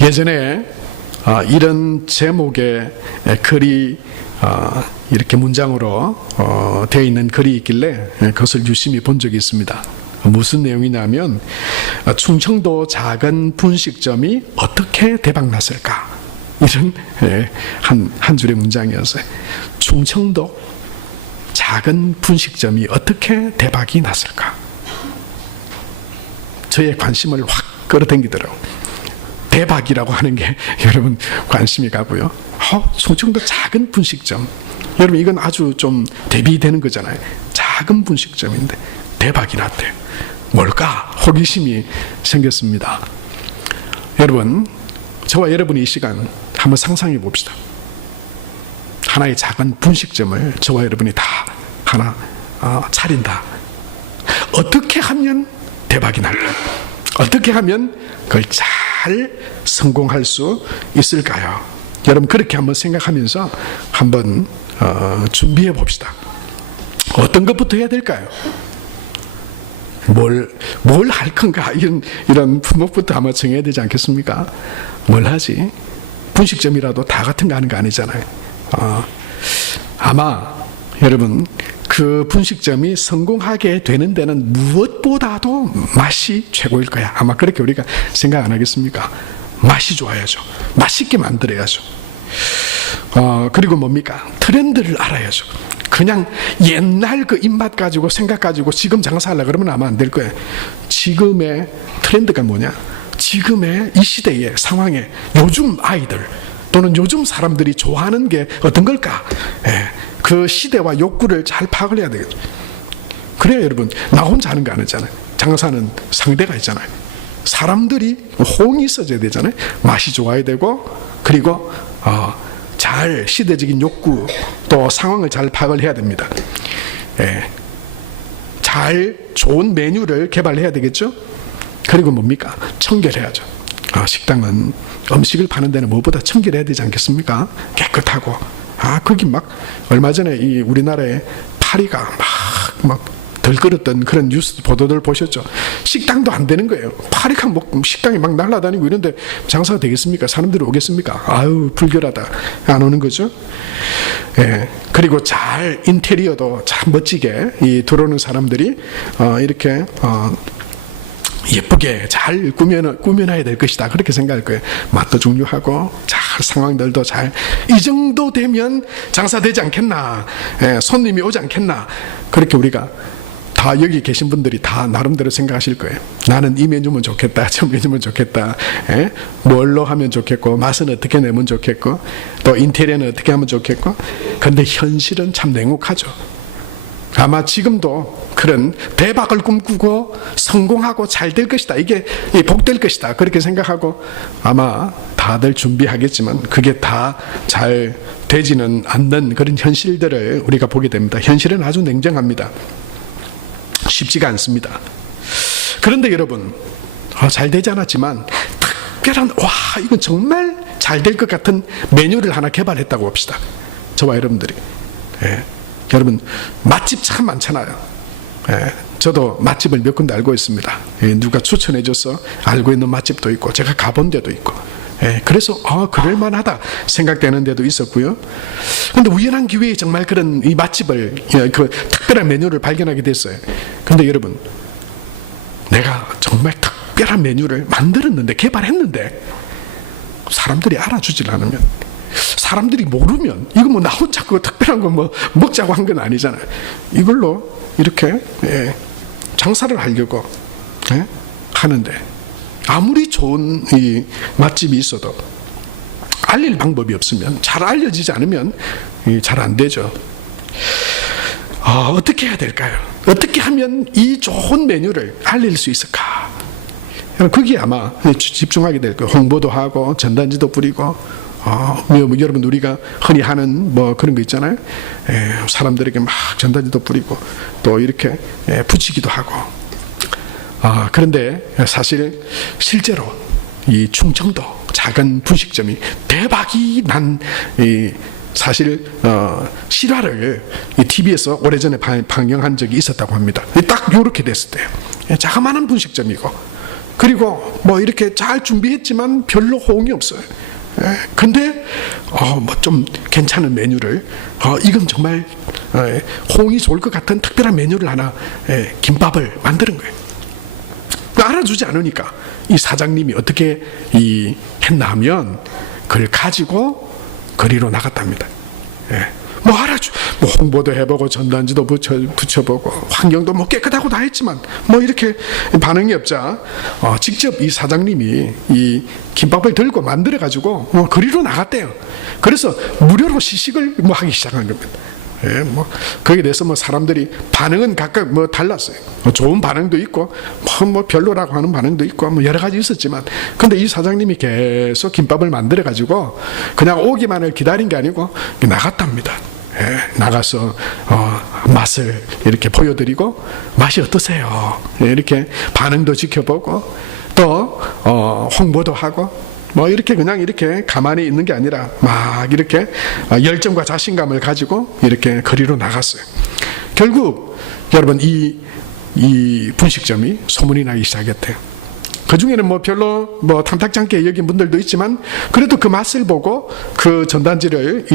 예전에 이런 제목의 글이 이렇게 문장으로 되어 있는 글이 있길래 그것을 유심히 본 적이 있습니다. 무슨 내용이냐면 충청도 작은 분식점이 어떻게 대박났을까, 이런 한 줄의 문장이었어요. 충청도 작은 분식점이 어떻게 대박이 났을까. 저의 관심을 확 끌어당기더라고요. 대박이라고 하는 게 여러분 관심이 가고요. 충청도 작은 분식점, 여러분 이건 아주 좀 대비되는 거잖아요. 작은 분식점인데 대박이 났대요. 뭘까? 호기심이 생겼습니다. 여러분, 저와 여러분이 이 시간 한번 상상해 봅시다. 하나의 작은 분식점을 저와 여러분이 다 하나 차린다. 어떻게 하면 대박이 날까? 어떻게 하면 그걸 잘 성공할 수 있을까요? 여러분 그렇게 한번 생각하면서 한번 준비해 봅시다. 어떤 것부터 해야 될까요? 뭘 할 건가, 이런 품목부터 아마 정해야 되지 않겠습니까? 뭘 하지? 분식점이라도 다 같은 거 하는 거 아니잖아요. 아마 여러분 그 분식점이 성공하게 되는 데는 무엇보다도 맛이 최고일 거야. 아마 그렇게 우리가 생각 안 하겠습니까? 맛이 좋아야죠. 맛있게 만들어야죠. 그리고 뭡니까? 트렌드를 알아야죠. 그냥 옛날 그 입맛 가지고 생각 가지고 지금 장사하려고 그러면 아마 안 될 거예요. 지금의 트렌드가 뭐냐? 지금의 이 시대의 상황에 요즘 아이들 또는 요즘 사람들이 좋아하는 게 어떤 걸까? 그 시대와 욕구를 잘 파악을 해야 되겠죠. 그래야 여러분 나 혼자 하는 거 아니잖아요. 장사는 상대가 있잖아요. 사람들이 호응이 있어져야 되잖아요. 맛이 좋아야 되고, 그리고 잘 시대적인 욕구 또 상황을 잘 파악을 해야 됩니다. 잘 좋은 메뉴를 개발해야 되겠죠. 그리고 뭡니까? 청결해야죠. 식당은 음식을 파는 데는 무엇보다 청결해야 되지 않겠습니까? 깨끗하고. 거기 막 얼마 전에 이 우리나라에 파리가 막 덜끓었던 그런 뉴스 보도들 보셨죠? 식당도 안 되는 거예요. 파리가 뭐 식당이 막 날아다니고 이런데 장사가 되겠습니까? 사람들이 오겠습니까? 아유 불결하다. 안 오는 거죠. 그리고 잘 인테리어도 참 멋지게 이 들어오는 사람들이 이렇게 예쁘게 잘 꾸며놔야 될 것이다. 그렇게 생각할 거예요. 맛도 중요하고 잘 상황들도 잘, 이 정도 되면 장사되지 않겠나, 손님이 오지 않겠나. 그렇게 우리가 다 여기 계신 분들이 다 나름대로 생각하실 거예요. 나는 이 메뉴면 좋겠다, 저 메뉴면 좋겠다, 뭘로 하면 좋겠고, 맛은 어떻게 내면 좋겠고, 또 인테리어는 어떻게 하면 좋겠고. 그런데 현실은 참 냉혹하죠. 아마 지금도 그런 대박을 꿈꾸고 성공하고 잘 될 것이다, 이게 복될 것이다, 그렇게 생각하고 아마 다들 준비하겠지만 그게 다 잘 되지는 않는 그런 현실들을 우리가 보게 됩니다. 현실은 아주 냉정합니다. 쉽지가 않습니다. 그런데 여러분, 잘 되지 않았지만 특별한, 이건 정말 잘 될 것 같은 메뉴를 하나 개발했다고 봅시다. 저와 여러분들이. 여러분 맛집 참 많잖아요. 저도 맛집을 몇 군데 알고 있습니다. 누가 추천해줘서 알고 있는 맛집도 있고 제가 가본 데도 있고, 그래서 그럴만하다 생각되는 데도 있었고요. 그런데 우연한 기회에 정말 그런 이 맛집을, 그 특별한 메뉴를 발견하게 됐어요. 그런데 여러분, 내가 정말 특별한 메뉴를 만들었는데, 개발했는데 사람들이 알아주질 않으면, 사람들이 모르면, 이거 뭐 나 혼자 그거 특별한 거 뭐 먹자고 한 건 아니잖아요. 이걸로 이렇게 장사를 하려고 하는데, 아무리 좋은 이 맛집이 있어도 알릴 방법이 없으면, 잘 알려지지 않으면 잘 안 되죠. 어떻게 해야 될까요? 어떻게 하면 이 좋은 메뉴를 알릴 수 있을까? 거기에 아마 집중하게 될 거예요. 홍보도 하고 전단지도 뿌리고, 여러분 우리가 흔히 하는 뭐 그런 거 있잖아요. 사람들에게 막 전단지도 뿌리고 또 이렇게 붙이기도 하고. 그런데 사실 실제로 이 충청도 작은 분식점이 대박이 난 사실 실화를 TV에서 오래전에 방영한 적이 있었다고 합니다. 딱 요렇게 됐을 때요. 자그마한 분식점이고 그리고 뭐 이렇게 잘 준비했지만 별로 호응이 없어요. 근데 뭐 좀 괜찮은 메뉴를 이건 정말 호응이 좋을 것 같은 특별한 메뉴를 하나 김밥을 만드는 거예요. 알아주지 않으니까 이 사장님이 어떻게 했나 하면 그걸 가지고 거리로 나갔답니다. 뭐 뭐 홍보도 해보고 전단지도 붙여보고 환경도 뭐 깨끗하고 다 했지만 뭐 이렇게 반응이 없자 직접 이 사장님이 이 김밥을 들고 만들어 가지고 거리로 나갔대요. 그래서 무료로 시식을 뭐 하기 시작한 겁니다. 뭐 거기에 대해서 뭐 사람들이 반응은 각각 뭐 달랐어요. 좋은 반응도 있고 뭐 별로라고 하는 반응도 있고 뭐 여러 가지 있었지만, 근데 이 사장님이 계속 김밥을 만들어 가지고 그냥 오기만을 기다린 게 아니고 나갔답니다. 나가서 맛을 이렇게 보여드리고 맛이 어떠세요? 이렇게 반응도 지켜보고 또 홍보도 하고 뭐 이렇게 그냥 이렇게 가만히 있는 게 아니라 막 이렇게 열정과 자신감을 가지고 이렇게 거리로 나갔어요. 결국 여러분 이 분식점이 소문이 나기 시작했대요. 그 중에는 뭐 별로 뭐 탐탁지 않게 여긴 분들도 있지만 그래도 그 맛을 보고 그 전단지를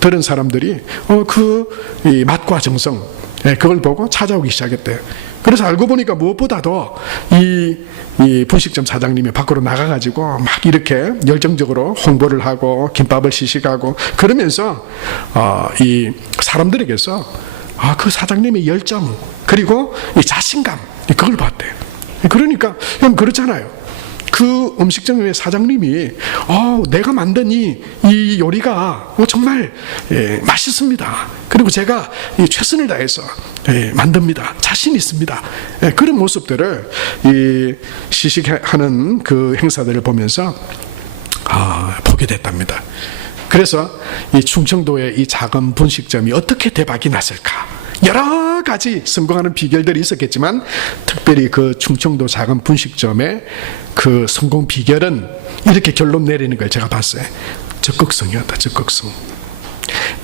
들은 사람들이 이 맛과 정성 그걸 보고 찾아오기 시작했대요. 그래서 알고 보니까 무엇보다도 이 분식점 사장님이 밖으로 나가가지고 막 이렇게 열정적으로 홍보를 하고 김밥을 시식하고 그러면서 이 사람들에게서 그 사장님의 열정 그리고 이 자신감 그걸 봤대요. 그러니까 형 그렇잖아요. 그 음식점의 사장님이 내가 만든 이 요리가 정말 맛있습니다. 그리고 제가 최선을 다해서 만듭니다. 자신 있습니다. 그런 모습들을 이 시식하는 그 행사들을 보면서 보게 됐답니다. 그래서 이 충청도의 이 작은 분식점이 어떻게 대박이 났을까? 여러 가지 성공하는 비결들이 있었겠지만 특별히 그 충청도 작은 분식점의 그 성공 비결은 이렇게 결론 내리는 걸 제가 봤어요. 적극성이었다. 적극성.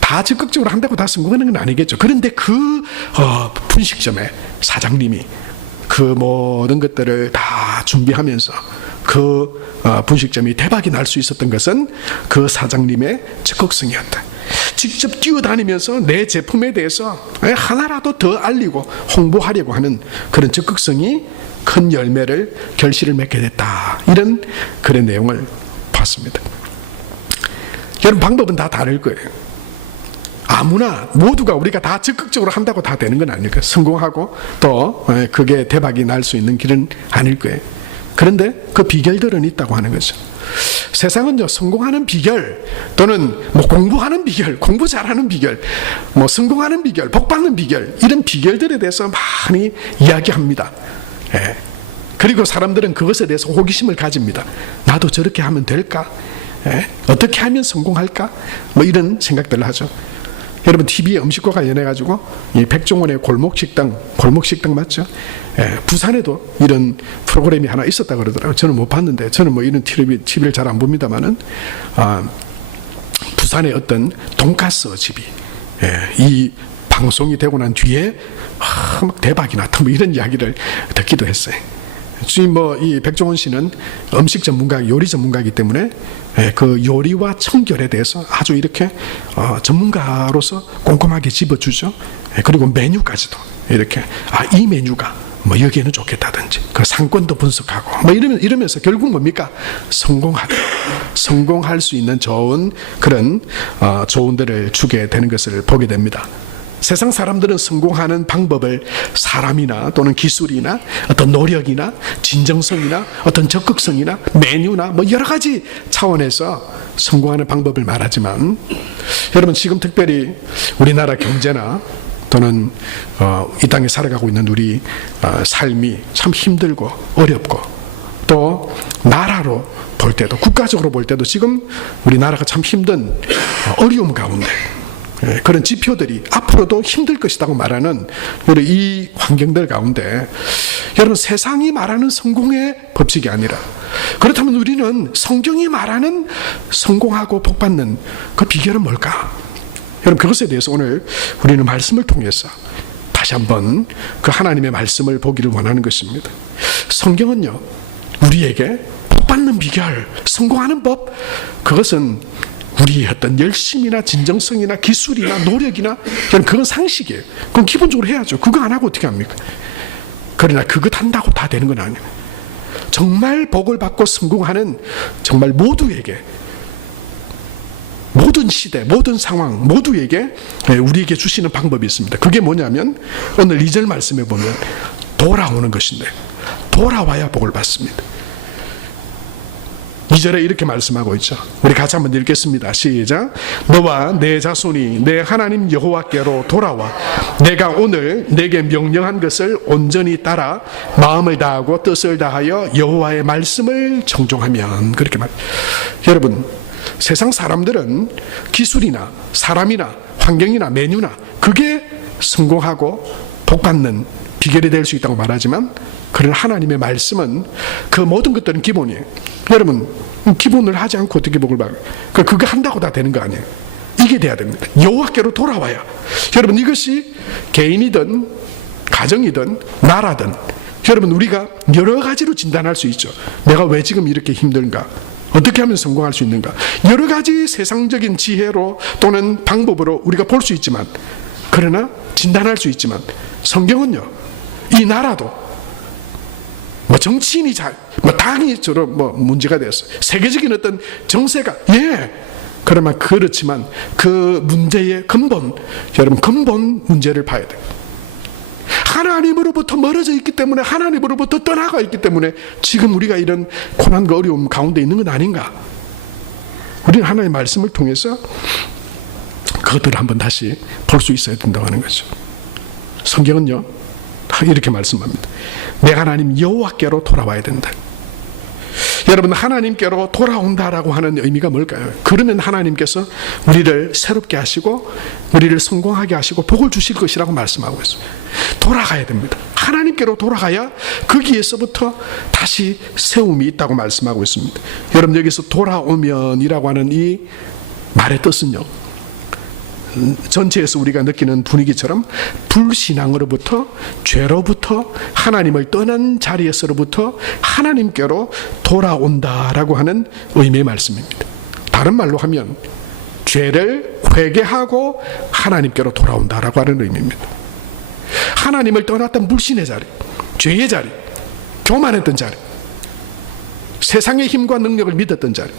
다 적극적으로 한다고 다 성공하는 건 아니겠죠. 그런데 그 분식점의 사장님이 그 모든 것들을 다 준비하면서 그 분식점이 대박이 날 수 있었던 것은 그 사장님의 적극성이었다. 직접 뛰어다니면서 내 제품에 대해서 하나라도 더 알리고 홍보하려고 하는 그런 적극성이 큰 열매를 결실을 맺게 됐다. 이런 그런 내용을 봤습니다. 여러분 방법은 다 다를 거예요. 아무나 모두가 우리가 다 적극적으로 한다고 다 되는 건 아닐 거예요. 성공하고 또 그게 대박이 날 수 있는 길은 아닐 거예요. 그런데 그 비결들은 있다고 하는 거죠. 세상은요, 성공하는 비결 또는 뭐 공부하는 비결, 공부 잘하는 비결, 뭐 성공하는 비결, 복받는 비결, 이런 비결들에 대해서 많이 이야기합니다. 그리고 사람들은 그것에 대해서 호기심을 가집니다. 나도 저렇게 하면 될까? 어떻게 하면 성공할까? 뭐 이런 생각들을 하죠. 여러분 TV에 음식과 관련해가지고 이 백종원의 골목식당 맞죠? 부산에도 이런 프로그램이 하나 있었다 그러더라고요. 저는 못 봤는데 저는 뭐 이런 TV를 잘 안 봅니다만은 부산의 어떤 돈가스 집이 이 방송이 되고 난 뒤에 막 대박이 났다 뭐 이런 이야기를 듣기도 했어요. 지금 뭐 이 백종원 씨는 음식 전문가, 요리 전문가이기 때문에 그 요리와 청결에 대해서 아주 이렇게 전문가로서 꼼꼼하게 집어주죠. 그리고 메뉴까지도 이렇게 이 메뉴가 뭐 여기에는 좋겠다든지 그 상권도 분석하고 뭐 이러면서 결국 뭡니까? 성공할 수 있는 좋은 그런 조언들을 주게 되는 것을 보게 됩니다. 세상 사람들은 성공하는 방법을 사람이나 또는 기술이나 어떤 노력이나 진정성이나 어떤 적극성이나 메뉴나 뭐 여러 가지 차원에서 성공하는 방법을 말하지만 여러분 지금 특별히 우리나라 경제나 또는 이 땅에 살아가고 있는 우리 삶이 참 힘들고 어렵고 또 나라로 볼 때도 국가적으로 볼 때도 지금 우리나라가 참 힘든 어려움 가운데 그런 지표들이 앞으로도 힘들 것이라고 말하는 우리 이 환경들 가운데 여러분 세상이 말하는 성공의 법칙이 아니라 그렇다면 우리는 성경이 말하는 성공하고 복받는 그 비결은 뭘까? 여러분 그것에 대해서 오늘 우리는 말씀을 통해서 다시 한번 그 하나님의 말씀을 보기를 원하는 것입니다. 성경은요 우리에게 복받는 비결, 성공하는 법, 그것은 우리의 어떤 열심이나 진정성이나 기술이나 노력이나 그건 상식이에요. 그건 기본적으로 해야죠. 그거 안 하고 어떻게 합니까? 그러나 그것 한다고 다 되는 건 아니에요. 정말 복을 받고 성공하는 정말 모두에게, 모든 시대, 모든 상황, 모두에게 우리에게 주시는 방법이 있습니다. 그게 뭐냐면 오늘 2절 말씀에 보면 돌아오는 것인데, 돌아와야 복을 받습니다. 2절에 이렇게 말씀하고 있죠. 우리 같이 한번 읽겠습니다. 시작. 너와 내 자손이 내 하나님 여호와께로 돌아와 내가 오늘 내게 명령한 것을 온전히 따라 마음을 다하고 뜻을 다하여 여호와의 말씀을 청종하면. 그렇게 말. 여러분, 세상 사람들은 기술이나 사람이나 환경이나 메뉴나 그게 성공하고 복받는 비결이 될 수 있다고 말하지만, 그러나 하나님의 말씀은 그 모든 것들은 기본이에요. 여러분, 기본을 하지 않고 어떻게 복을 받아요? 그거 한다고 다 되는 거 아니에요. 이게 돼야 됩니다. 여호와께로 돌아와야. 여러분, 이것이 개인이든 가정이든 나라든, 여러분, 우리가 여러 가지로 진단할 수 있죠. 내가 왜 지금 이렇게 힘든가? 어떻게 하면 성공할 수 있는가? 여러 가지 세상적인 지혜로 또는 방법으로 우리가 볼 수 있지만, 그러나 진단할 수 있지만, 성경은요, 이 나라도 정치인이 당이 문제가 되었어요. 세계적인 어떤 정세가, 그러면 그렇지만 그 문제의 근본, 여러분, 근본 문제를 봐야 돼요. 하나님으로부터 멀어져 있기 때문에, 하나님으로부터 떠나가 있기 때문에 지금 우리가 이런 고난과 어려움 가운데 있는 건 아닌가? 우리는 하나님의 말씀을 통해서 그것들을 한번 다시 볼 수 있어야 된다고 하는 거죠. 성경은요, 이렇게 말씀합니다. 내 하나님 여호와께로 돌아와야 된다. 여러분, 하나님께로 돌아온다라고 하는 의미가 뭘까요? 그러면 하나님께서 우리를 새롭게 하시고 우리를 성공하게 하시고 복을 주실 것이라고 말씀하고 있어요. 돌아가야 됩니다. 하나님께로 돌아가야 거기에서부터 다시 세움이 있다고 말씀하고 있습니다. 여러분, 여기서 돌아오면이라고 하는 이 말의 뜻은요, 전체에서 우리가 느끼는 분위기처럼 불신앙으로부터, 죄로부터, 하나님을 떠난 자리에서로부터 하나님께로 돌아온다라고 하는 의미의 말씀입니다. 다른 말로 하면 죄를 회개하고 하나님께로 돌아온다라고 하는 의미입니다. 하나님을 떠났던 불신의 자리, 죄의 자리, 교만했던 자리, 세상의 힘과 능력을 믿었던 자리,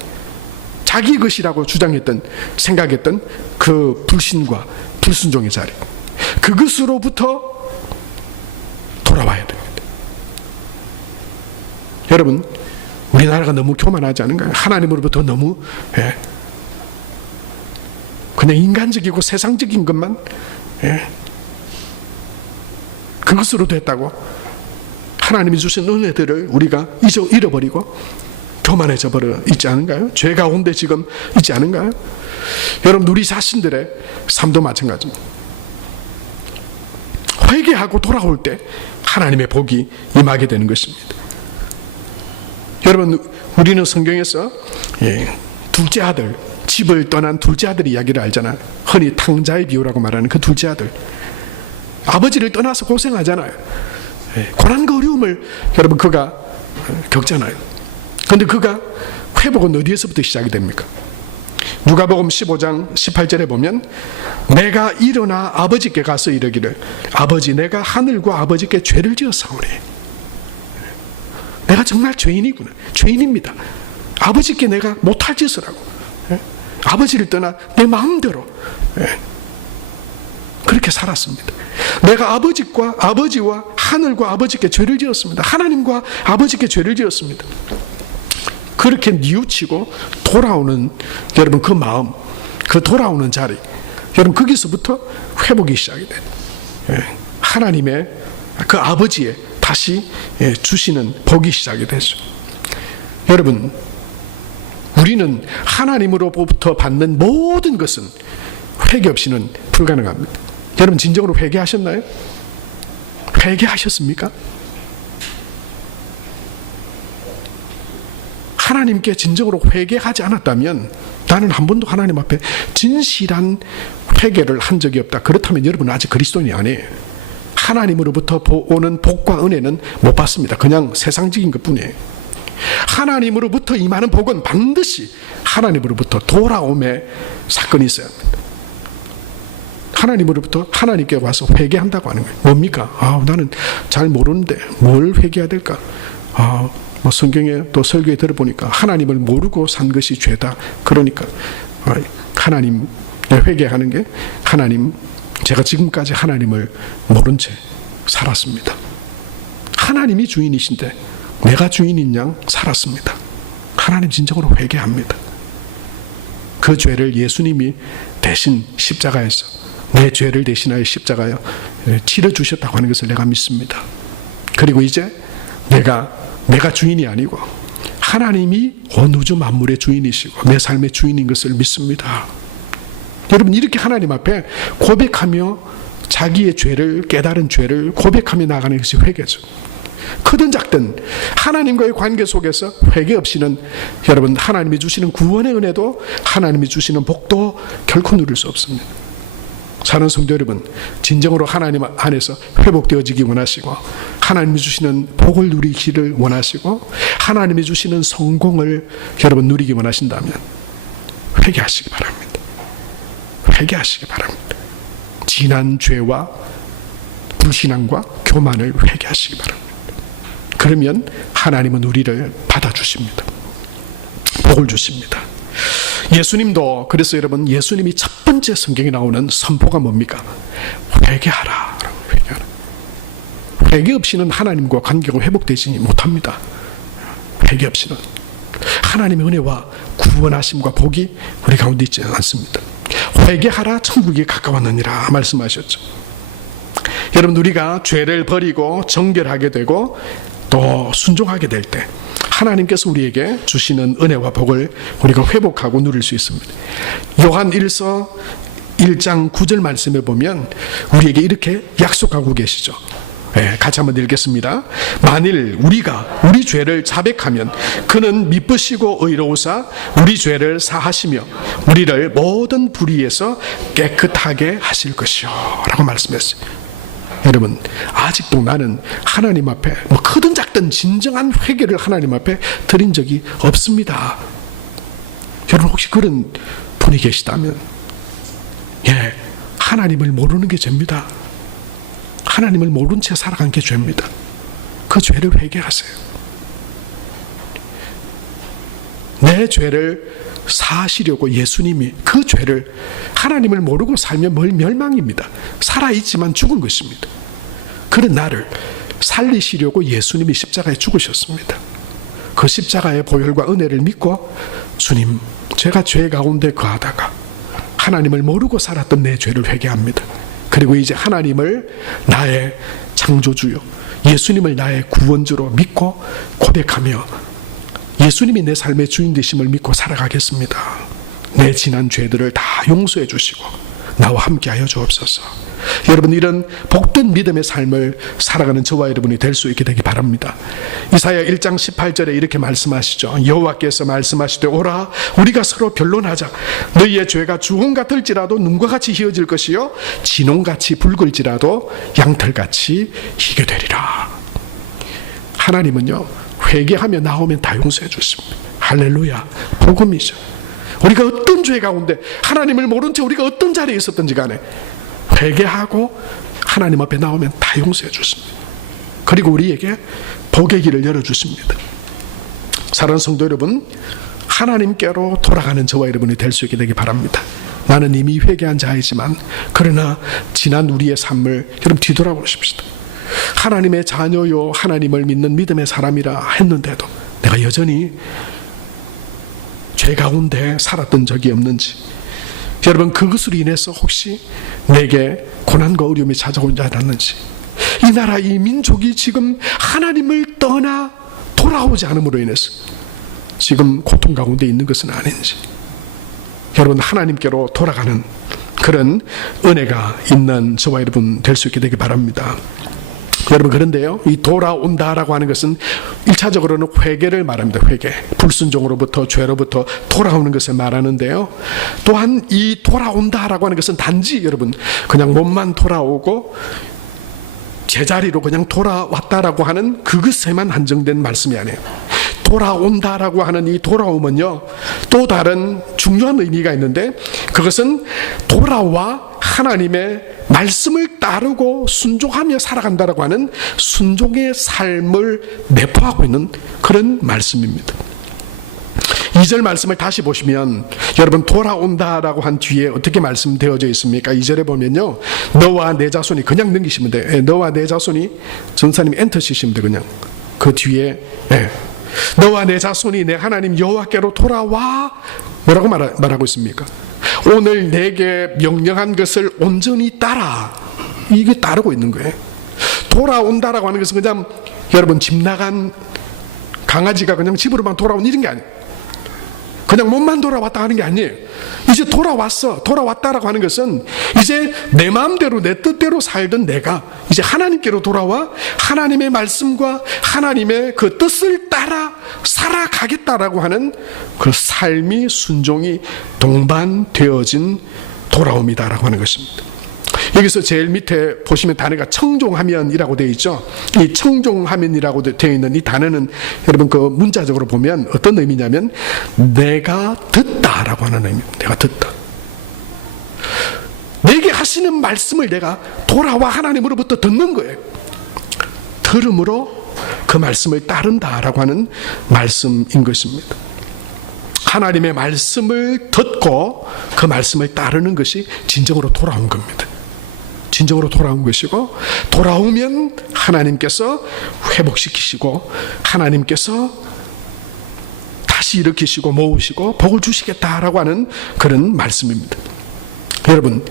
자기 것이라고 주장했던, 생각했던 그 불신과 불순종의 자리, 그것으로부터 돌아와야 됩니다. 여러분, 우리나라가 너무 교만하지 않은가요? 하나님으로부터 너무 그냥 인간적이고 세상적인 것만 그것으로 됐다고 하나님이 주신 은혜들을 우리가 잃어버리고 교만해져 버려 있지 않은가요? 죄 가운데 지금 있지 않은가요? 여러분, 우리 자신들의 삶도 마찬가지입니다. 회개하고 돌아올 때 하나님의 복이 임하게 되는 것입니다. 여러분, 우리는 성경에서 둘째 아들, 집을 떠난 둘째 아들 이야기를 알잖아요. 흔히 탕자의 비유라고 말하는 그 둘째 아들, 아버지를 떠나서 고생하잖아요. 고난과 어려움을 여러분 그가 겪잖아요. 그런데 그가 회복은 어디에서부터 시작이 됩니까? 누가복음 15장 18절에 보면 내가 일어나 아버지께 가서 이르기를 아버지, 내가 하늘과 아버지께 죄를 지었사오니. 내가 정말 죄인이구나, 죄인입니다. 아버지께 내가 못할 짓을 하고 아버지를 떠나 내 마음대로 그렇게 살았습니다. 내가 아버지와 하늘과 아버지께 죄를 지었습니다. 하나님과 아버지께 죄를 지었습니다. 그렇게 뉘우치고 돌아오는, 여러분, 그 마음, 그 돌아오는 자리, 여러분, 거기서부터 회복이 시작이 돼요. 하나님의 그 아버지의 다시 주시는 복이 시작이 되죠. 여러분, 우리는 하나님으로부터 받는 모든 것은 회개 없이는 불가능합니다. 여러분, 진정으로 회개하셨나요? 회개하셨습니까? 하나님께 진정으로 회개하지 않았다면, 나는 한 번도 하나님 앞에 진실한 회개를 한 적이 없다, 그렇다면 여러분은 아직 그리스도인이 아니에요. 하나님으로부터 오는 복과 은혜는 못 받습니다. 그냥 세상적인 것뿐이에요. 하나님으로부터 임하는 복은 반드시 하나님으로부터 돌아옴의 사건이 있어야 합니다. 하나님으로부터 하나님께 와서 회개한다고 하는 거예요. 뭡니까? 나는 잘 모르는데 뭘 회개해야 될까? 뭐 성경에 또 설교에 들어보니까 하나님을 모르고 산 것이 죄다. 그러니까 하나님 회개하는 게 하나님, 제가 지금까지 하나님을 모른 채 살았습니다. 하나님이 주인이신데 내가 주인인 양 살았습니다. 하나님 진정으로 회개합니다. 그 죄를 예수님이 대신 십자가에서 내 죄를 대신하여 십자가에 치러주셨다고 하는 것을 내가 믿습니다. 그리고 이제 내가 주인이 아니고 하나님이 온 우주 만물의 주인이시고 내 삶의 주인인 것을 믿습니다. 여러분, 이렇게 하나님 앞에 고백하며 자기의 죄를, 깨달은 죄를 고백하며 나가는 것이 회개죠. 크든 작든 하나님과의 관계 속에서 회개 없이는 여러분, 하나님이 주시는 구원의 은혜도 하나님이 주시는 복도 결코 누릴 수 없습니다. 사는 성도 여러분, 진정으로 하나님 안에서 회복되어지기 원하시고 하나님이 주시는 복을 누리기를 원하시고 하나님이 주시는 성공을 여러분 누리기 원하신다면 회개하시기 바랍니다. 회개하시기 바랍니다. 지난 죄와 불신앙과 교만을 회개하시기 바랍니다. 그러면 하나님은 우리를 받아주십니다. 복을 주십니다. 예수님도, 그래서 여러분, 예수님이 첫 번째 성경에 나오는 선포가 뭡니까? 회개하라. 회개하라. 회개 없이는 하나님과 관계가 회복되지 못합니다. 회개 없이는 하나님의 은혜와 구원하심과 복이 우리 가운데 있지 않습니다. 회개하라, 천국이 가까웠느니라 말씀하셨죠. 여러분, 우리가 죄를 버리고 정결하게 되고 또 순종하게 될 때 하나님께서 우리에게 주시는 은혜와 복을 우리가 회복하고 누릴 수 있습니다. 요한 1서 1장 9절 말씀에 보면 우리에게 이렇게 약속하고 계시죠. 같이 한번 읽겠습니다. 만일 우리가 우리 죄를 자백하면 그는 미쁘시고 의로우사 우리 죄를 사하시며 우리를 모든 불의에서 깨끗하게 하실 것이요 라고 말씀했어요. 여러분, 아직도 나는 하나님 앞에 크든 작든 진정한 회개를 하나님 앞에 드린 적이 없습니다. 여러분, 혹시 그런 분이 계시다면 하나님을 모르는 게 죄입니다. 하나님을 모른 채 살아간 게 죄입니다. 그 죄를 회개하세요. 내 죄를 사하시려고 예수님이 그 죄를, 하나님을 모르고 살면 멸망입니다. 살아있지만 죽은 것입니다. 그런 나를 살리시려고 예수님이 십자가에 죽으셨습니다. 그 십자가의 보혈과 은혜를 믿고 주님, 제가 죄 가운데 거하다가 하나님을 모르고 살았던 내 죄를 회개합니다. 그리고 이제 하나님을 나의 창조주요, 예수님을 나의 구원주로 믿고 고백하며 예수님이 내 삶의 주인 되심을 믿고 살아가겠습니다. 내 지난 죄들을 다 용서해 주시고 나와 함께하여 주옵소서. 여러분, 이런 복된 믿음의 삶을 살아가는 저와 여러분이 될 수 있게 되기 바랍니다. 이사야 1장 18절에 이렇게 말씀하시죠. 여호와께서 말씀하시되 오라, 우리가 서로 변론하자. 너희의 죄가 주홍 같을지라도 눈과 같이 희어질 것이요 진홍같이 붉을지라도 양털같이 희게 되리라. 하나님은요, 회개하며 나오면 다 용서해 주십니다. 할렐루야, 복음이죠. 우리가 어떤 죄 가운데 하나님을 모른 채 우리가 어떤 자리에 있었든지 간에 회개하고 하나님 앞에 나오면 다 용서해 주십니다. 그리고 우리에게 복의 길을 열어주십니다. 사랑하는 성도 여러분, 하나님께로 돌아가는 저와 여러분이 될 수 있게 되기 바랍니다. 나는 이미 회개한 자이지만 그러나 지난 우리의 삶을 여러분 뒤돌아보십시다. 하나님의 자녀요, 하나님을 믿는 믿음의 사람이라 했는데도 내가 여전히 죄 가운데 살았던 적이 없는지, 여러분, 그것으로 인해서 혹시 내게 고난과 어려움이 찾아오지 않았는지, 이 나라, 이 민족이 지금 하나님을 떠나 돌아오지 않음으로 인해서 지금 고통 가운데 있는 것은 아닌지, 여러분, 하나님께로 돌아가는 그런 은혜가 있는 저와 여러분 될 수 있게 되기 바랍니다. 여러분, 그런데요, 이 돌아온다라고 하는 것은 1차적으로는 회개를 말합니다. 회개, 불순종으로부터, 죄로부터 돌아오는 것을 말하는데요, 또한 이 돌아온다라고 하는 것은 단지 여러분 그냥 몸만 돌아오고 제자리로 그냥 돌아왔다라고 하는 그것에만 한정된 말씀이 아니에요. 돌아온다라고 하는 이 돌아옴은요, 또 다른 중요한 의미가 있는데, 그것은 돌아와 하나님의 말씀을 따르고 순종하며 살아간다라고 하는 순종의 삶을 내포하고 있는 그런 말씀입니다. 2절 말씀을 다시 보시면 여러분, 돌아온다라고 한 뒤에 어떻게 말씀되어져 있습니까? 2절에 보면요, 너와 내 자손이, 그냥 넘기시면 돼요. 너와 내 자손이, 전사님 엔터 치시면 돼요. 그냥 그 뒤에 너와 내 자손이 내 하나님 여호와께로 돌아와, 뭐라고 말하고 있습니까? 오늘 내게 명령한 것을 온전히 따라. 이게 따르고 있는 거예요. 돌아온다라고 하는 것은 그냥 여러분, 집 나간 강아지가 그냥 집으로만 돌아온 이런 게 아니에요. 그냥 몸만 돌아왔다 하는 게 아니에요. 이제 돌아왔다라고 하는 것은 이제 내 마음대로 내 뜻대로 살던 내가 이제 하나님께로 돌아와 하나님의 말씀과 하나님의 그 뜻을 따라 살아가겠다라고 하는 그 삶이, 순종이 동반되어진 돌아옴이다라고 하는 것입니다. 여기서 제일 밑에 보시면 단어가 청종하면이라고 되어 있죠. 이 청종하면이라고 되어 있는 이 단어는 여러분 그 문자적으로 보면 어떤 의미냐면 내가 듣다라고 하는 의미입니다. 내가 듣다. 내게 하시는 말씀을 내가 돌아와 하나님으로부터 듣는 거예요. 들음으로 그 말씀을 따른다라고 하는 말씀인 것입니다. 하나님의 말씀을 듣고 그 말씀을 따르는 것이 진정으로 돌아온 겁니다. 진정으로 돌아온 것이고, 돌아오면 하나님께서 회복시키시고 하나님께서 다시 일으키시고 모으시고 복을 주시겠다라고 하는 그런 말씀입니다. 여러분,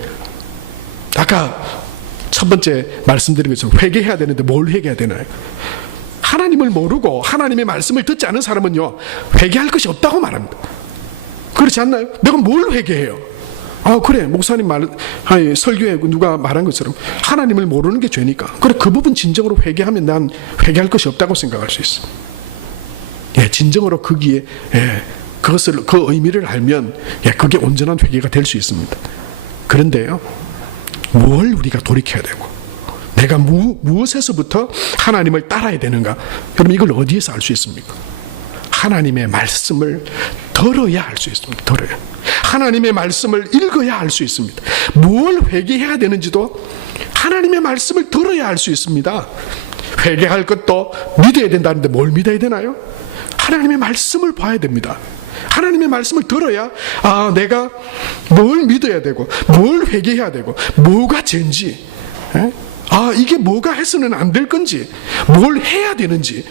아까 첫 번째 말씀드린 것처럼 회개해야 되는데 뭘 회개해야 되나요? 하나님을 모르고 하나님의 말씀을 듣지 않은 사람은요, 회개할 것이 없다고 말합니다. 그렇지 않나요? 내가 뭘 회개해요? 그래, 목사님 설교에 누가 말한 것처럼 하나님을 모르는 게 죄니까. 그래, 그 부분 진정으로 회개하면 난 회개할 것이 없다고 생각할 수 있어. 진정으로 거기에 그것을, 그 의미를 알면 그게 온전한 회개가 될 수 있습니다. 그런데요, 뭘 우리가 돌이켜야 되고 내가 무엇에서부터 하나님을 따라야 되는가? 여러분, 이걸 어디에서 알 수 있습니까? 하나님의 말씀을 들어야 알 수 있습니다. 들어야. 하나님의 말씀을 읽어야 알 수 있습니다. 뭘 회개해야 되는지도 하나님의 말씀을 들어야 알 수 있습니다. 회개할 것도 믿어야 된다는데 뭘 믿어야 되나요? 하나님의 말씀을 봐야 됩니다. 하나님의 말씀을 들어야 내가 뭘 믿어야 되고 뭘 회개해야 되고 뭐가 죄인지, 이게 뭐가 해서는 안 될 건지, 뭘 해야 되는지.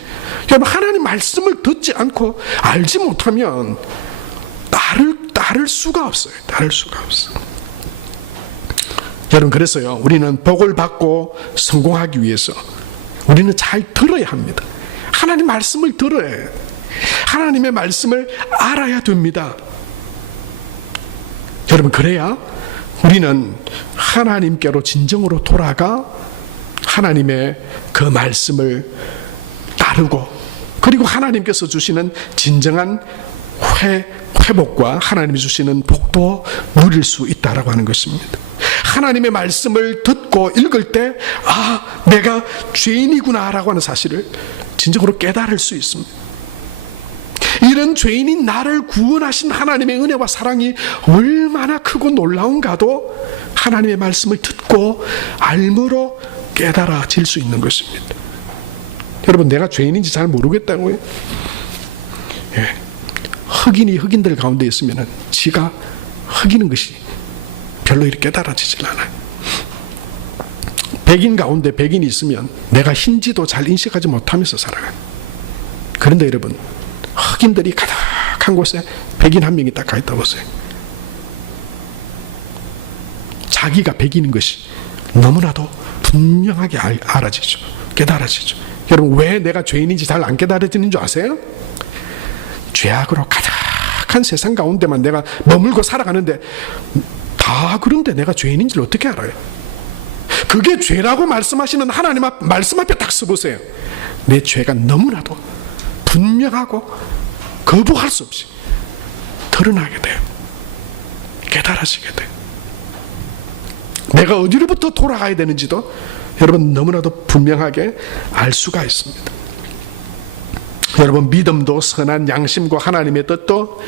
여러분, 하나님 말씀을 듣지 않고 알지 못하면 따를 수가 없어요. 따를 수가 없어요. 여러분, 그래서요, 우리는 복을 받고 성공하기 위해서 우리는 잘 들어야 합니다. 하나님 말씀을 들어야 해요. 하나님의 말씀을 알아야 됩니다. 여러분, 그래야 우리는 하나님께로 진정으로 돌아가 하나님의 그 말씀을 따르고, 그리고 하나님께서 주시는 진정한 회복과 하나님이 주시는 복도 누릴 수 있다라고 하는 것입니다. 하나님의 말씀을 듣고 읽을 때 내가 죄인이구나 라고 하는 사실을 진정으로 깨달을 수 있습니다. 이런 죄인인 나를 구원하신 하나님의 은혜와 사랑이 얼마나 크고 놀라운가도 하나님의 말씀을 듣고 알므로 깨달아질 수 있는 것입니다. 여러분, 내가 죄인인지 잘 모르겠다고요? 흑인이 흑인들 가운데 있으면 지가 흑인인 것이 별로 이렇게 깨달아지질 않아요. 백인 가운데 백인이 있으면 내가 흰지도 잘 인식하지 못하면서 살아가요. 그런데 여러분, 흑인들이 가득한 곳에 백인 한 명이 딱 가 있다 보세요. 자기가 백인인 것이 너무나도 분명하게 알아지죠. 깨달아지죠. 여러분, 왜 내가 죄인인지 잘 안 깨달아지는 줄 아세요? 죄악으로 가득한 세상 가운데만 내가 머물고 살아가는데, 다 그런데 내가 죄인인지를 어떻게 알아요? 그게 죄라고 말씀하시는 하나님 말씀 앞에 딱 서보세요. 내 죄가 너무나도 분명하고 거부할 수 없이 드러나게 돼요. 깨달아지게 돼요. 내가 어디로부터 돌아가야 되는지도 여러분 너무나도 분명하게 알 수가 있습니다. 여러분, 믿음도 선한 양심과 하나님의 뜻도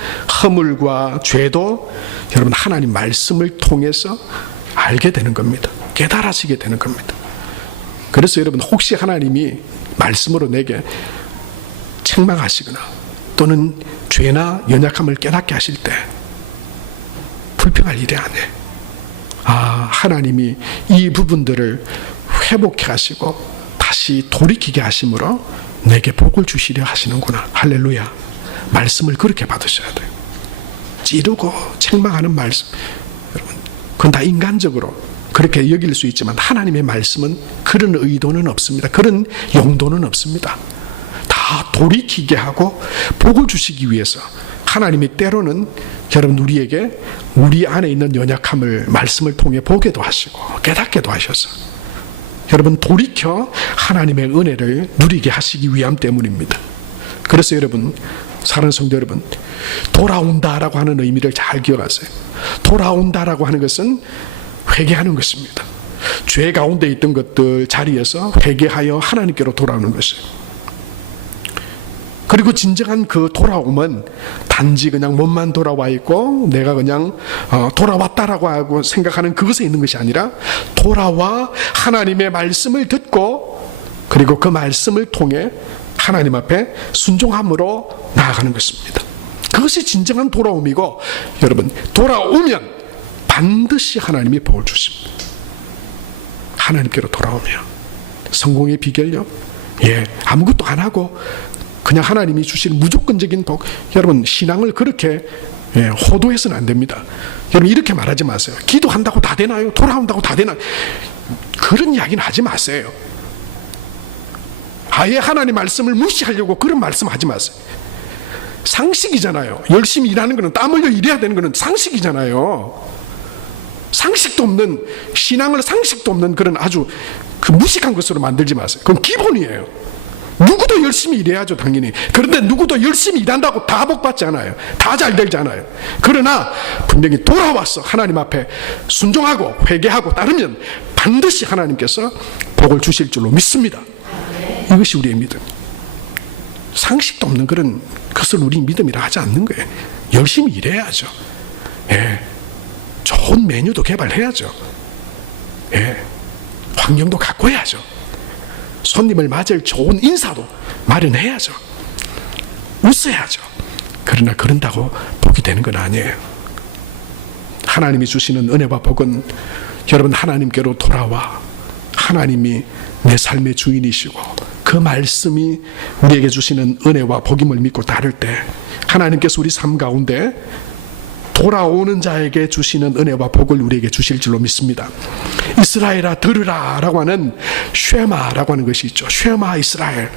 허물과 죄도 여러분 하나님 말씀을 통해서 알게 되는 겁니다. 깨달아지게 되는 겁니다. 그래서 여러분, 혹시 하나님이 말씀으로 내게 책망하시거나 또는 죄나 연약함을 깨닫게 하실 때 불평할 일이 아니에요. 하나님이 이 부분들을 회복해 하시고 다시 돌이키게 하심으로 내게 복을 주시려 하시는구나. 할렐루야. 말씀을 그렇게 받으셔야 돼요. 찌르고 책망하는 말씀, 여러분, 그건 다 인간적으로 그렇게 여길 수 있지만 하나님의 말씀은 그런 의도는 없습니다. 그런 용도는 없습니다. 다 돌이키게 하고 복을 주시기 위해서 하나님이 때로는 여러분 우리에게 우리 안에 있는 연약함을 말씀을 통해 보게도 하시고 깨닫게도 하셔서 여러분 돌이켜 하나님의 은혜를 누리게 하시기 위함 때문입니다. 그래서 여러분, 사랑하는 성도 여러분, 돌아온다라고 하는 의미를 잘 기억하세요. 돌아온다라고 하는 것은 회개하는 것입니다. 죄 가운데 있던 것들 자리에서 회개하여 하나님께로 돌아오는 것이에요. 그리고 진정한 그 돌아옴은 단지 그냥 몸만 돌아와 있고 내가 그냥 돌아왔다라고 하고 생각하는 그것에 있는 것이 아니라 돌아와 하나님의 말씀을 듣고 그리고 그 말씀을 통해 하나님 앞에 순종함으로 나아가는 것입니다. 그것이 진정한 돌아옴이고, 여러분 돌아오면 반드시 하나님이 복을 주십니다. 하나님께로 돌아오면 성공의 비결요? 아무것도 안 하고 그냥 하나님이 주신 무조건적인 복. 여러분, 신앙을 그렇게 호도해서는 안 됩니다. 여러분, 이렇게 말하지 마세요. 기도한다고 다 되나요? 돌아온다고 다 되나요? 그런 이야기는 하지 마세요. 아예 하나님 말씀을 무시하려고 그런 말씀하지 마세요. 상식이잖아요. 열심히 일하는 거는, 땀 흘려 일해야 되는 거는 상식이잖아요. 상식도 없는, 신앙을 상식도 없는 그런 아주 그 무식한 것으로 만들지 마세요. 그건 기본이에요. 누구도 열심히 일해야죠, 당연히. 그런데 누구도 열심히 일한다고 다 복받지 않아요. 다 잘 되잖아요. 그러나 분명히 돌아와서 하나님 앞에 순종하고 회개하고 따르면 반드시 하나님께서 복을 주실 줄로 믿습니다. 이것이 우리의 믿음. 상식도 없는 그런 것을 우리 믿음이라 하지 않는 거예요. 열심히 일해야죠. 좋은 메뉴도 개발해야죠. 환경도 갖고 해야죠. 손님을 맞을 좋은 인사도 마련해야죠. 웃어야죠. 그러나 그런다고 복이 되는 건 아니에요. 하나님이 주시는 은혜와 복은 여러분 하나님께로 돌아와 하나님이 내 삶의 주인이시고 그 말씀이 우리에게 주시는 은혜와 복임을 믿고 따를 때 하나님께서 우리 삶 가운데 돌아오는 자에게 주시는 은혜와 복을 우리에게 주실 줄로 믿습니다. 이스라엘아 들으라 라고 하는 쉐마라고 하는 것이 있죠. 쉐마 이스라엘.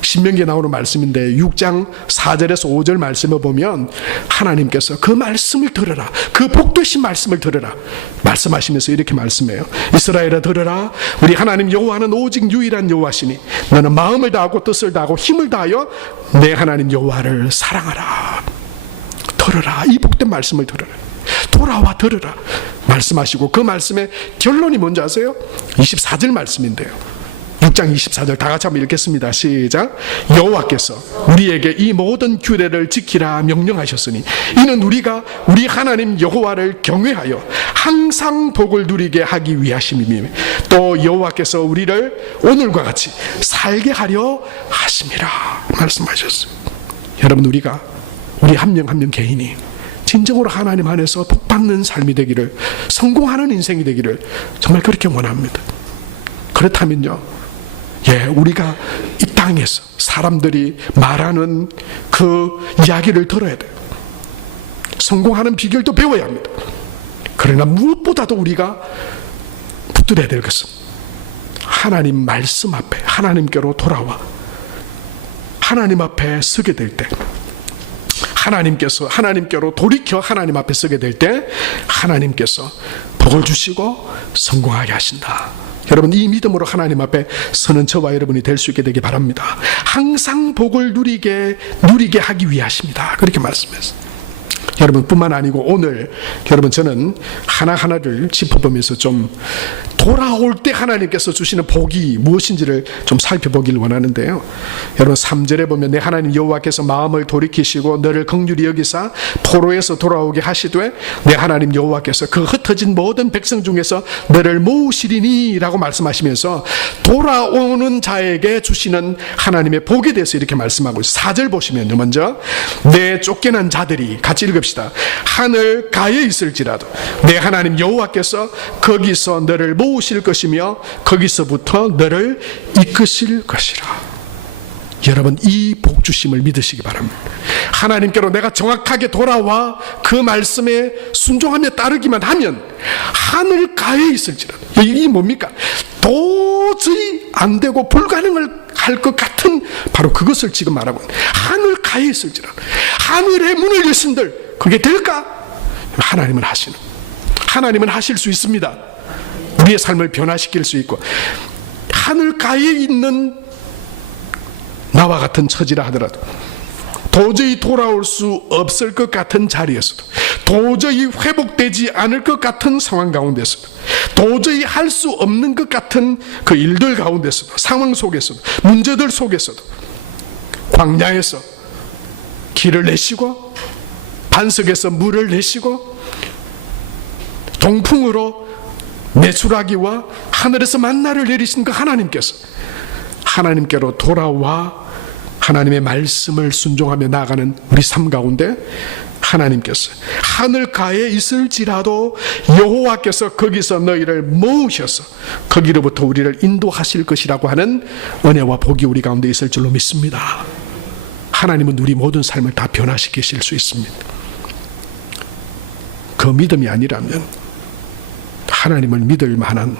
신명기에 나오는 말씀인데 6장 4절에서 5절 말씀을 보면 하나님께서 그 말씀을 들으라, 그 복되신 말씀을 들으라 말씀하시면서 이렇게 말씀해요. 이스라엘아 들으라, 우리 하나님 여호와는 오직 유일한 여호와시니 너는 마음을 다하고 뜻을 다하고 힘을 다하여 내 하나님 여호와를 사랑하라. 들으라. 이 복된 말씀을 들으라. 돌아와 들으라 말씀하시고 그 말씀의 결론이 뭔지 아세요? 24절 말씀인데요. 6장 24절 다 같이 한번 읽겠습니다. 시작. 여호와께서 우리에게 이 모든 규례를 지키라 명령하셨으니 이는 우리가 우리 하나님 여호와를 경외하여 항상 복을 누리게 하기 위하심이며 또 여호와께서 우리를 오늘과 같이 살게 하려 하심이라 말씀하셨어요. 여러분, 우리 한 명 한 명 개인이 진정으로 하나님 안에서 복받는 삶이 되기를, 성공하는 인생이 되기를 정말 그렇게 원합니다. 그렇다면요, 우리가 이 땅에서 사람들이 말하는 그 이야기를 들어야 돼요. 성공하는 비결도 배워야 합니다. 그러나 무엇보다도 우리가 붙들어야 될 것은 하나님 말씀 앞에 하나님께로 돌아와 하나님 앞에 서게 될 때, 하나님께로 돌이켜 하나님 앞에 서게 될 때 하나님께서 복을 주시고 성공하게 하신다. 여러분, 이 믿음으로 하나님 앞에 서는 저와 여러분이 될 수 있게 되기 바랍니다. 항상 복을 누리게 하기 위하십니다. 그렇게 말씀했어요. 여러분 뿐만 아니고 오늘 여러분 저는 하나하나를 짚어보면서 좀 돌아올 때 하나님께서 주시는 복이 무엇인지를 좀 살펴보기를 원하는데요. 여러분 3절에 보면 내 하나님 여호와께서 마음을 돌이키시고 너를 긍휼히 여기사 포로에서 돌아오게 하시되 내 하나님 여호와께서 그 흩어진 모든 백성 중에서 너를 모으시리니 라고 말씀하시면서 돌아오는 자에게 주시는 하나님의 복에 대해서 이렇게 말씀하고 있어요. 4절 보시면요. 먼저 내 쫓겨난 자들이 같이 읽읍시다. 하늘 가에 있을지라도 내 하나님 여호와께서 거기서 너를 모으실 것이며 거기서부터 너를 이끄실 것이라. 여러분 이 복주심을 믿으시기 바랍니다. 하나님께로 내가 정확하게 돌아와 그 말씀에 순종하며 따르기만 하면 하늘 가에 있을지라도, 이게 뭡니까? 도저히 안 되고 불가능을 할 것 같은 바로 그것을 지금 말하고 있는, 하늘 가에 있을지라도 하늘의 문을 여신들 그게 될까? 하나님은 하시는, 하나님은 하실 수 있습니다. 우리의 삶을 변화시킬 수 있고, 하늘 가에 있는 나와 같은 처지라 하더라도 도저히 돌아올 수 없을 것 같은 자리에서도, 도저히 회복되지 않을 것 같은 상황 가운데서도, 도저히 할 수 없는 것 같은 그 일들 가운데서도, 상황 속에서도, 문제들 속에서도, 광야에서 길을 내시고 반석에서 물을 내시고 동풍으로 메추라기와 하늘에서 만나를 내리신 그 하나님께서 하나님께로 돌아와 하나님의 말씀을 순종하며 나아가는 우리 삶 가운데 하나님께서 하늘가에 있을지라도 여호와께서 거기서 너희를 모으셔서 거기로부터 우리를 인도하실 것이라고 하는 은혜와 복이 우리 가운데 있을 줄로 믿습니다. 하나님은 우리 모든 삶을 다 변화시키실 수 있습니다. 그 믿음이 아니라면 하나님을 믿을 만한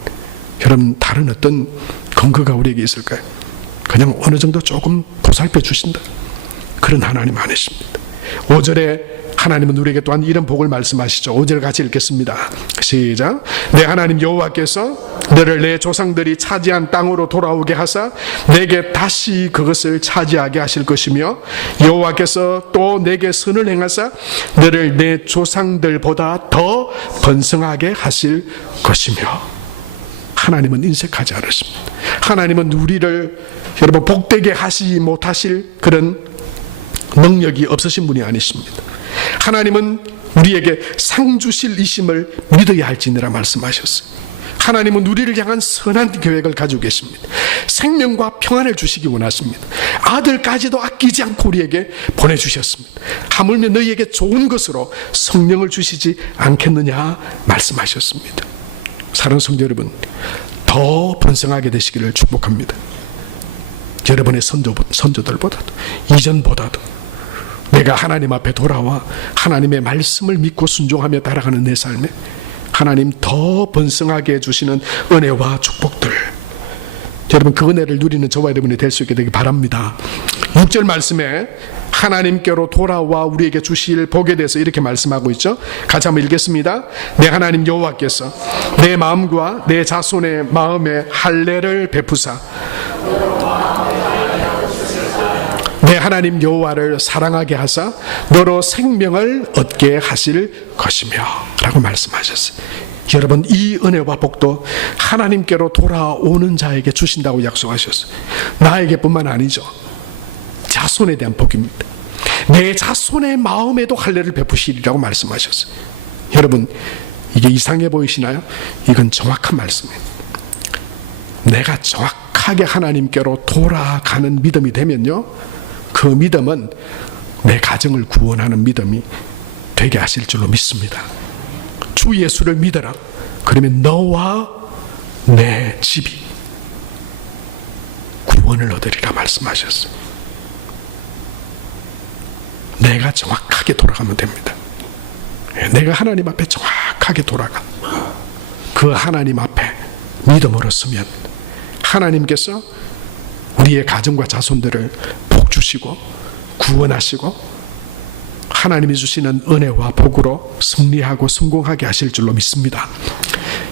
여러분 다른 어떤 근거가 우리에게 있을까요? 그냥 어느 정도 조금 보살펴 주신다, 그런 하나님 아니십니다. 5절에 하나님은 우리에게 또한 이런 복을 말씀하시죠. 5절 같이 읽겠습니다. 시작. 내 하나님 여호와께서 너를 내 조상들이 차지한 땅으로 돌아오게 하사 내게 다시 그것을 차지하게 하실 것이며 여호와께서 또 내게 선을 행하사 너를 내 조상들보다 더 번성하게 하실 것이며. 하나님은 인색하지 않으십니다. 하나님은 우리를 여러분 복되게 하시 못하실 그런 능력이 없으신 분이 아니십니다. 하나님은 우리에게 상 주실 이심을 믿어야 할지니라 말씀하셨어요. 하나님은 우리를 향한 선한 계획을 가지고 계십니다. 생명과 평안을 주시기 원하십니다. 아들까지도 아끼지 않고 우리에게 보내주셨습니다. 하물며 너희에게 좋은 것으로 성령을 주시지 않겠느냐 말씀하셨습니다. 사랑하는 성도 여러분, 더 번성하게 되시기를 축복합니다. 여러분의 선조들보다도 이전보다도 내가 하나님 앞에 돌아와 하나님의 말씀을 믿고 순종하며 따라가는 내 삶에 하나님 더 번성하게 해주시는 은혜와 축복들, 여러분 그 은혜를 누리는 저와 여러분이 될 수 있게 되기 바랍니다. 6절 말씀에 하나님께로 돌아와 우리에게 주실 복에 대해서 이렇게 말씀하고 있죠. 같이 한번 읽겠습니다. 내 하나님 여호와께서 내 마음과 내 자손의 마음에 할례를 베푸사 내 하나님 여호와를 사랑하게 하사 너로 생명을 얻게 하실 것이며 라고 말씀하셨어요. 여러분 이 은혜와 복도 하나님께로 돌아오는 자에게 주신다고 약속하셨어요. 나에게 뿐만 아니죠. 자손에 대한 복입니다. 내 자손의 마음에도 할례를 베푸시리라고 말씀하셨어요. 여러분 이게 이상해 보이시나요? 이건 정확한 말씀이에요. 내가 정확하게 하나님께로 돌아가는 믿음이 되면요, 그 믿음은 내 가정을 구원하는 믿음이 되게 하실 줄로 믿습니다. 주 예수를 믿어라. 그러면 너와 내 집이 구원을 얻으리라 말씀하셨어요. 내가 정확하게 돌아가면 됩니다. 내가 하나님 앞에 정확하게 돌아가 그 하나님 앞에 믿음으로 서면 하나님께서 우리의 가정과 자손들을 복 주시고 구원하시고 하나님이 주시는 은혜와 복으로 승리하고 성공하게 하실 줄로 믿습니다.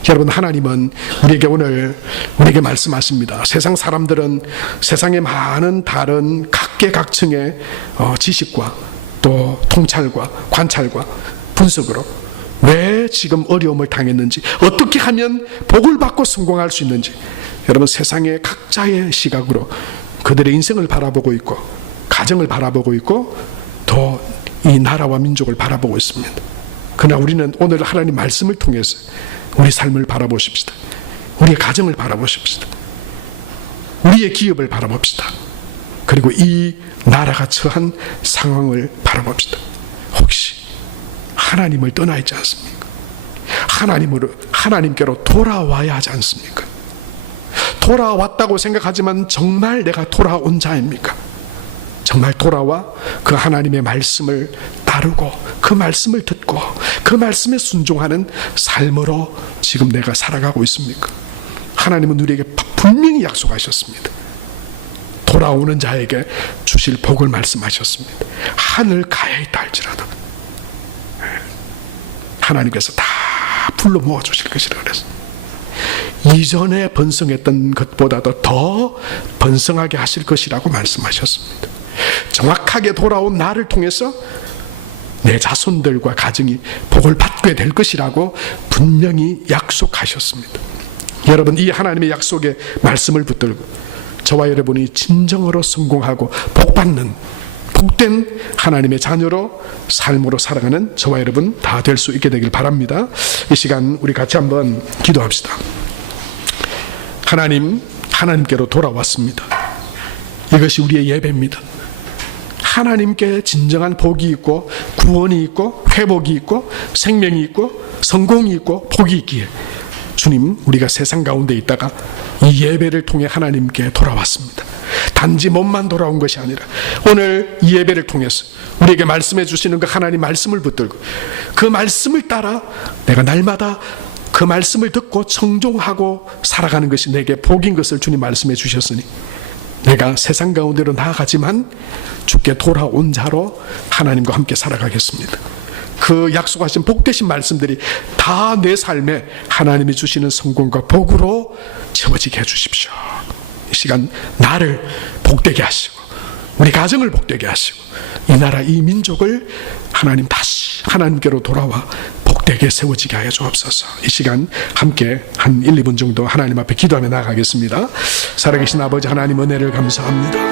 여러분 하나님은 오늘 우리에게 말씀하십니다. 세상 사람들은 세상의 많은 다른 각계각층의 지식과 또 통찰과 관찰과 분석으로 왜 지금 어려움을 당했는지, 어떻게 하면 복을 받고 성공할 수 있는지, 여러분 세상의 각자의 시각으로 그들의 인생을 바라보고 있고 가정을 바라보고 있고 또 이 나라와 민족을 바라보고 있습니다. 그러나 우리는 오늘 하나님 말씀을 통해서 우리 삶을 바라보십시다. 우리의 가정을 바라보십시다. 우리의 기업을 바라봅시다. 그리고 이 나라가 처한 상황을 바라봅시다. 혹시 하나님을 떠나 있지 않습니까? 하나님께로 돌아와야 하지 않습니까? 돌아왔다고 생각하지만 정말 내가 돌아온 자입니까? 정말 돌아와 그 하나님의 말씀을 따르고 그 말씀을 듣고 그 말씀에 순종하는 삶으로 지금 내가 살아가고 있습니까? 하나님은 우리에게 분명히 약속하셨습니다. 돌아오는 자에게 주실 복을 말씀하셨습니다. 하늘 가에 있다 할지라도 하나님께서 다 불러 모아 주실 것이라 그랬습니다. 이전에 번성했던 것보다도 더 번성하게 하실 것이라고 말씀하셨습니다. 정확하게 돌아온 나를 통해서 내 자손들과 가정이 복을 받게 될 것이라고 분명히 약속하셨습니다. 여러분, 이 하나님의 약속의 말씀을 붙들고 저와 여러분이 진정으로 성공하고 복받는 복된 하나님의 자녀로 삶으로 살아가는 저와 여러분 다 될 수 있게 되길 바랍니다. 이 시간 우리 같이 한번 기도합시다. 하나님께로 돌아왔습니다. 이것이 우리의 예배입니다. 하나님께 진정한 복이 있고 구원이 있고 회복이 있고 생명이 있고 성공이 있고 복이 있기에 주님, 우리가 세상 가운데 있다가 이 예배를 통해 하나님께 돌아왔습니다. 단지 몸만 돌아온 것이 아니라 오늘 이 예배를 통해서 우리에게 말씀해 주시는 그 하나님 말씀을 붙들고 그 말씀을 따라 내가 날마다 그 말씀을 듣고 청종하고 살아가는 것이 내게 복인 것을 주님 말씀해 주셨으니 내가 세상 가운데로 나아가지만 주께 돌아온 자로 하나님과 함께 살아가겠습니다. 그 약속하신 복되신 말씀들이 다 내 삶에 하나님이 주시는 성공과 복으로 채워지게 해주십시오. 이 시간 나를 복되게 하시고 우리 가정을 복되게 하시고 이 나라 이 민족을 하나님 다시 하나님께로 돌아와 복되게 세워지게 하여 주옵소서. 이 시간 함께 한 1, 2분 정도 하나님 앞에 기도하며 나아가겠습니다. 살아계신 아버지 하나님, 은혜를 감사합니다.